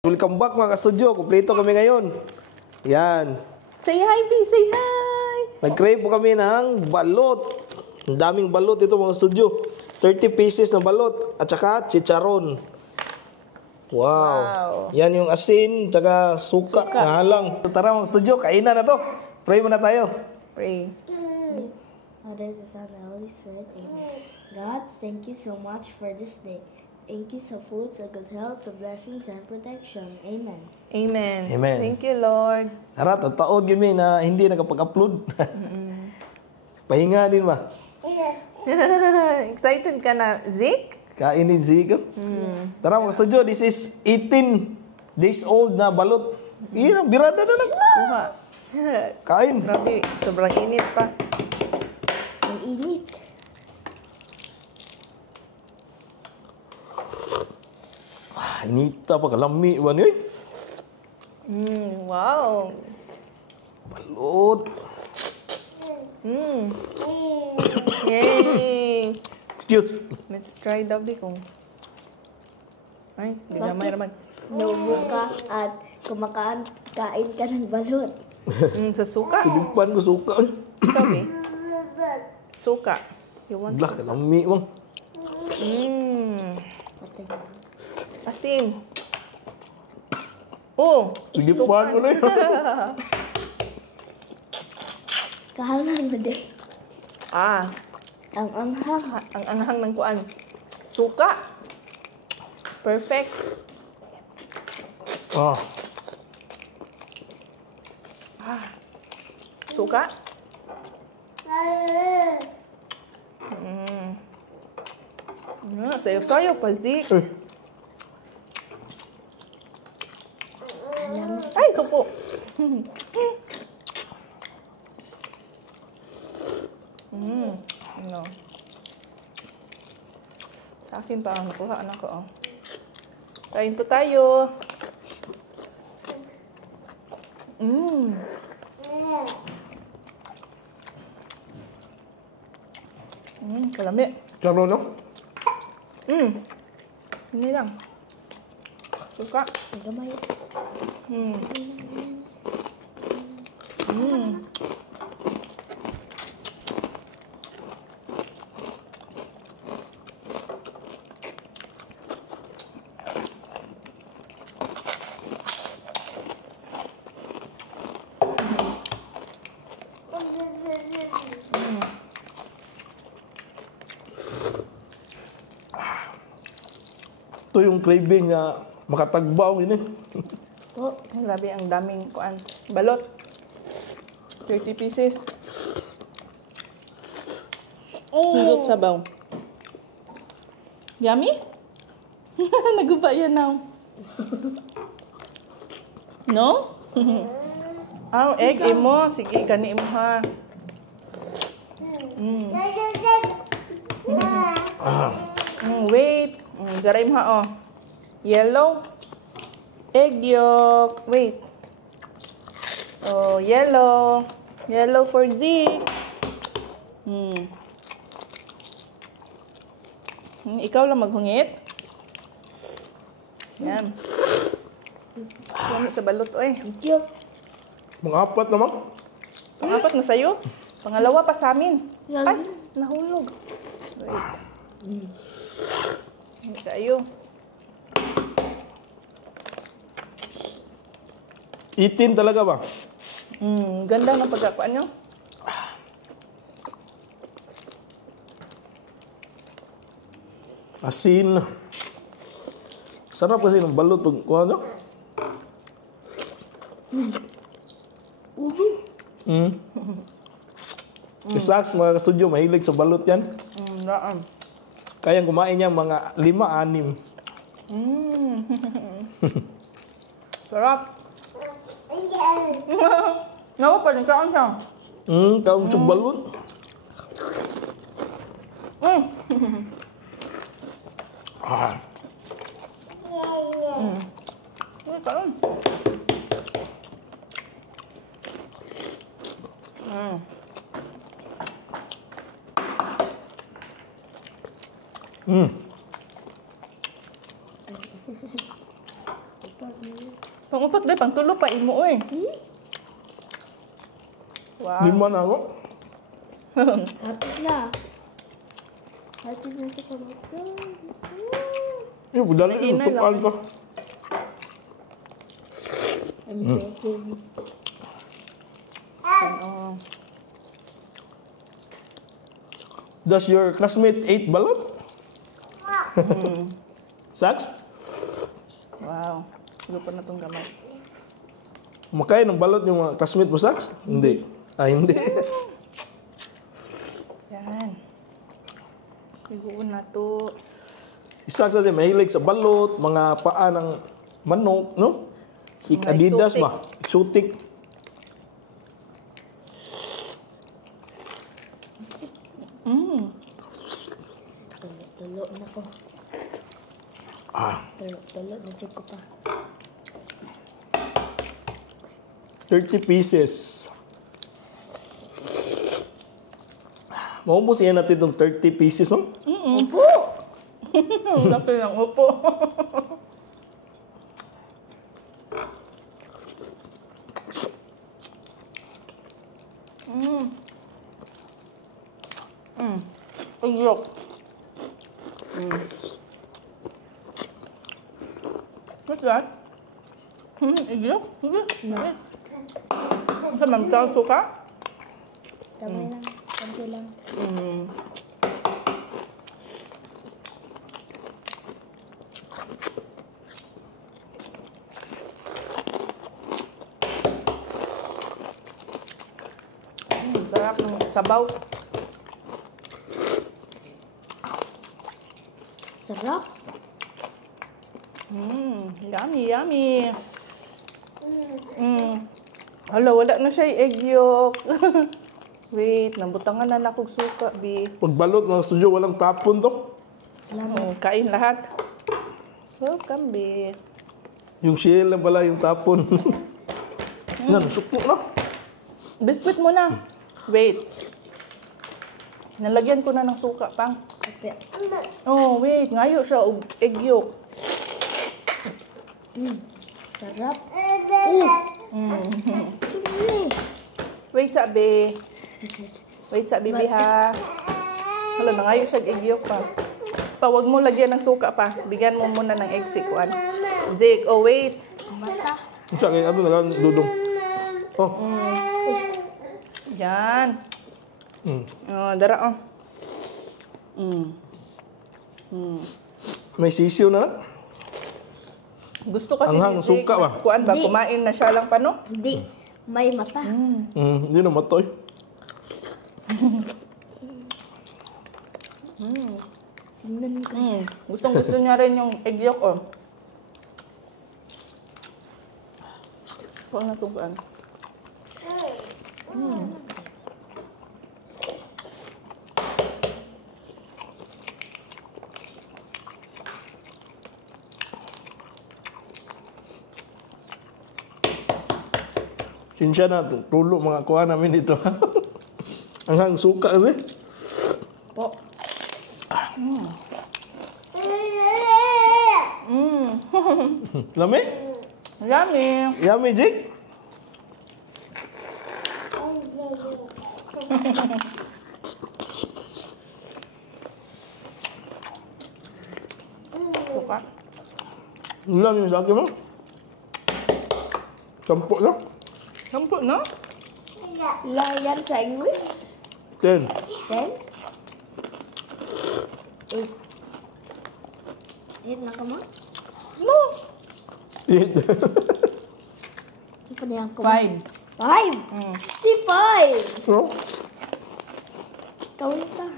Welcome back mga ka-studio. Kompleto kami ngayon. Yan. Say hi, B. Say hi. Nag-crave po kami ng balot. Ang daming balot ito mga studio. 30 pieces na balot. At saka chicharon. Wow. Yan yung asin, tsaka suka. Halang. Tara mga studio, kainan na to. Pray muna tayo. Pray. Father, the Son, and the Holy Spirit. Amen. God, thank you so much for this day. Thank you for food, so good health, so blessings and protection. Amen. Amen. Amen. Thank you, Lord. Tara, taon kami na hindi nakapag-upload. Pahinga din ba? Excited ka na, Zeke? Kainin siya. Tara mga studio, this is 18 days old na balot. Iyan ang birada na lang. Kuha. Kain. Grabe, sobrang init pa. Ang init. Inita pa kalami ba niyo? Wow. Balot. Yay. Cheers. Let's try dabi kung. Ay, di na may raman. Naubo ka at kain ka ng balot. Sa suka. Tulipan ko suka. Ikaw, B. Suka. You want Lah, kalami bang. Asin. Oh, Tulipan ko na yun. Kahalan mo din. ah, Ang anghang. ang anghang ng kuan. Suka. Perfect. Ah, Suka. Sayo-sayo pa, Zeke. Ay, supo. Ano? Sa akin pa, nakuha na ko. Oh. Kain po tayo. Kalami. kano no? Hindi lang. Suka. Ang gamay. Ito yung craving na makatagbaw yun eh. Oh, grabe ang daming kuan. Balot. 30 pieces. Higop sabaw. Yummy? Naguba yan now. No? Egg imo. Sige, kani mo ha. Wait. Garay mo ha, oh. Yellow. Egg yolk. Wait. Oh, yellow. Yellow for Zeke. Ikaw lang maghungit. Yan. Lamit sa balot, oy. Thank you. Mga apat naman. Pangapat na sa'yo. Pangalawa pa sa amin. Ay, nahulog. Wait. Hindi kayo. 18 talaga ba? Ganda ng pagkakuan nyo. Asin. Sarap kasi ng balot pag kuha nyo. Isaks mga ka-studio, mahilig sa balot yan. Raan. Kayang kumain niya mga 5-6. Sarap. Nawa pa rin kaon siya. Kaong sa balot. Ah, Kaon. Pang-upat dahil, pang-tulo pa imo eh. Wow. 5 na ako. Hapit na. Hapit na sa kamagay. Yung budala yung Nainay tukan lang. ko. I'm joking. Oh. Does your classmate eat balot? Saks? Wow. Siguro pa na itong gamay. Kumakain ng balot yung mga classmate mo, Saks? Hindi. Hindi. Yan. Siguro na to. Si Saks kasi mahilig sa balot, mga paa ng manok, no? Mga Adidas exotic. ba? Exotic. Tulo na ko. Ah, Tulo na check ko pa. 30 pieces. Maubos yan natin itong 30 pieces, no? Opo! Laki ng upo. Iglok. What's that? Iglok? No. Sa mamtang suka? Kamay lang. Kamay lang. Sarap ng sabaw. Sarap. Yummy, yummy. Hala, wala na siya egg yolk. Wait, nabutangan na nakog suka, bi. Pag balot ng studio, walang tapon to. Oh, kain lahat. Welcome, bi. Yung shell lang pala yung tapon. Yan, supo na. Biscuit mo na. Wait. Nalagyan ko na ng suka, pang. Kape. Oh, wait. Ngayo siya, og egg yolk. Sarap. Wait, sabi. Wait, sabi, bi, ha. Hala, nangayo siya egg yolk pa. Pa, wag mo lagyan ng suka pa. Bigyan mo muna ng egg sikuan. Zig, oh, wait. Mata. Sa akin, ano na lang, dudong. Oh. Yan. Oh, dara, oh. May sisiyo na lang. Gusto kasi Anghang, ni Zig suka na ba? kuan ba? Di. Kumain na siya lang pa, no? Hindi. May mata. Hindi na matoy. Tingnan ko. Gustong gusto niya rin yung egg yolk, oh. Kuha na itong kuan. Sinsya na, tulo mga kuha namin dito. Anghang suka kasi. Po. Lami? Yummy. Yummy, Jake? Suka. Lang yung sa akin mo. Sampo na. Sampo, no? Layan sa English. 10. Then. Eight. Eight na ka mo? No. 8. Di pa niya ko. 5. Five. Si five. No? Kawin ka.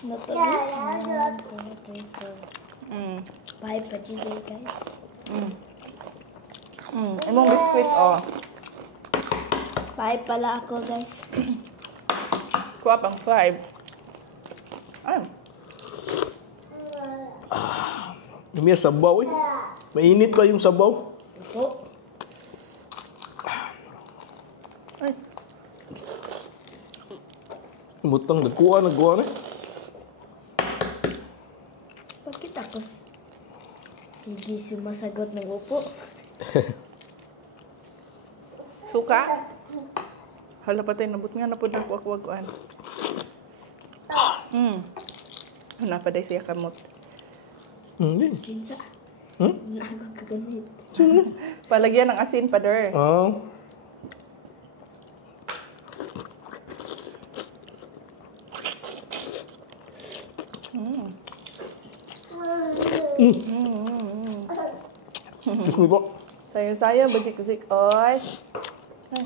Natuloy. 1, 2, 3, 4. 5 pa today, guys. Imong biscuit, oh. 5 pala ako, guys. Kuha pang 5. Ay. May sabaw eh. Mainit ba yung sabaw? Opo. Ay. Butang nagkuha eh. Bakit ako sige sumasagot ng upo? Suka? Hala patay, nabot nga na po na kuwag-kuwag-kuan. Napaday siya kamot. Hindi. Kinsa. Hmm? Nakakaganit. Palagyan ng asin, pader. Oh. Gusto mo po? Sayo-sayo, bajik-zik, oy. Ay.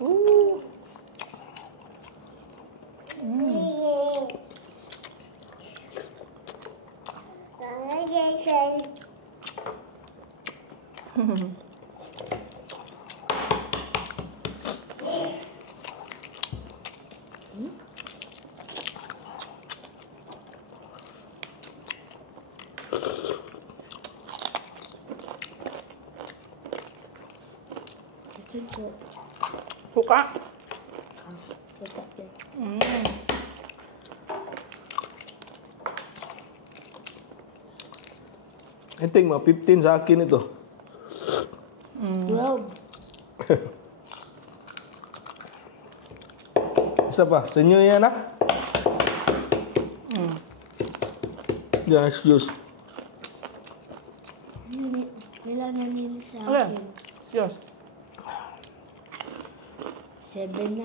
Ooh. Kinsa. Suka. Suka din. I think mga 15 sa akin ito. 12. Isa pa. Sa inyo yan, ha? Yes, juice. Kailangan nila sa Okay. akin. Diyos. 7 na.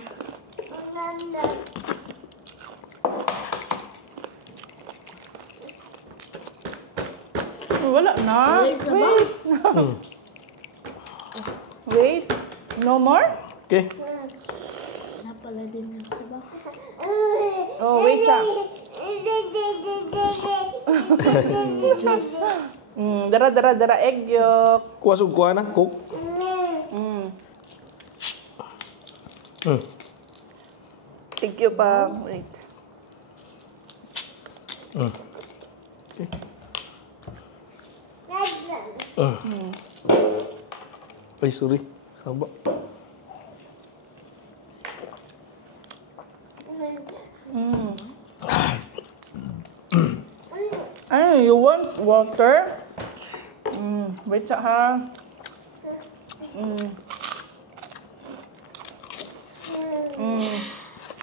Wala na. Wait, Wait. Wait. No more? Okay. Napala din ng sabaw. Oh, wait sa. Dara, egg yolk. Kuha kuha na. Cook. Egg yolk pa. Wait. Ay, sorry. Saba. Ay, you want water? Wait sa ha.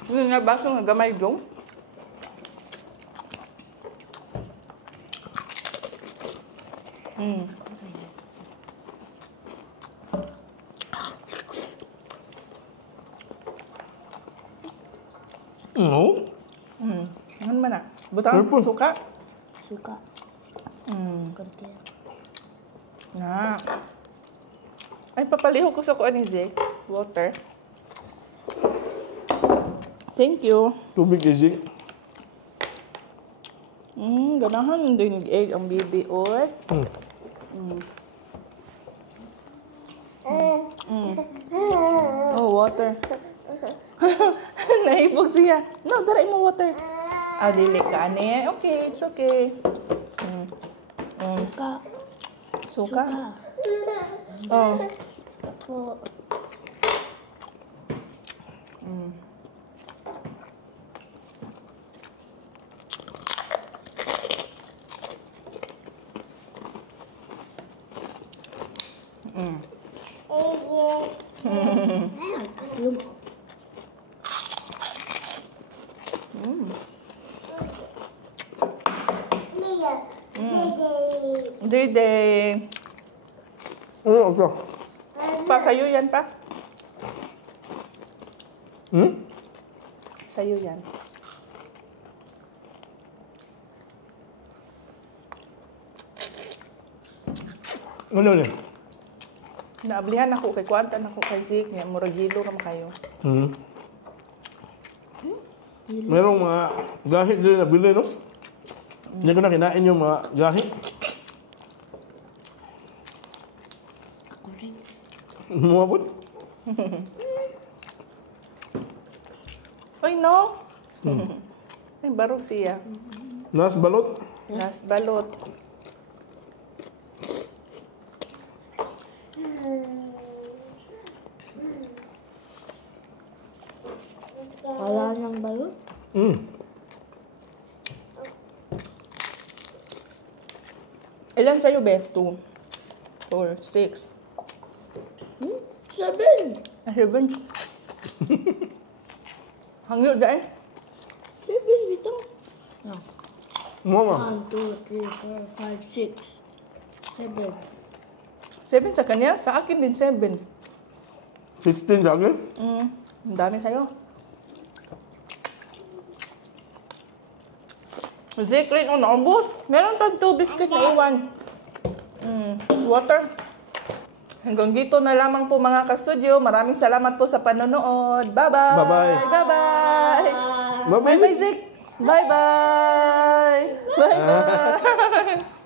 Hindi na baso nga gamay dong. No? Ano man na? Butang Purple. suka? Suka. Konti. Na. Ay, papaliho ko sa kuan ni Zeke. Water. Thank you. Tubig easy. Ganahan din egg ang bibi, oy. Oh, water. Naibog siya. No, daray mo water. Ah, dili ka ani. Okay, it's okay. Suka. Suka? Oh. Po. Aslum. Dede. Ano ito? Pa, sa'yo yan pa. Sa'yo yan. Ano yan? Naablihan ako kay Kuantan ako kay Zeke. Nga, muragilo naman kayo. Merong mga gahi din na bili, no? Hindi ko na kinain yung mga gahi. Ako rin. Umabot. Oy, no? Ay, barog siya. Nas balot. Last balot. Wala nang balot. Mm. Ilan Ilan sa'yo, be? 2, 4, 6. 7. 7. Hangyo dyan. 7 bitaw. Mama. 1, 2, 3, 4, 5, 6, 7. 7 sa kanya, sa akin din 7. 16 sa akin. Ang dami sa'yo. Secret, naubos. Meron pang 2 biscuit na iwan. Water. Hanggang dito na lamang po mga ka-studio. Maraming salamat po sa panonood. Bye-bye! Bye-bye. Bye-bye! Bye-bye. Bye-bye, Zik! Bye-bye! Bye-bye!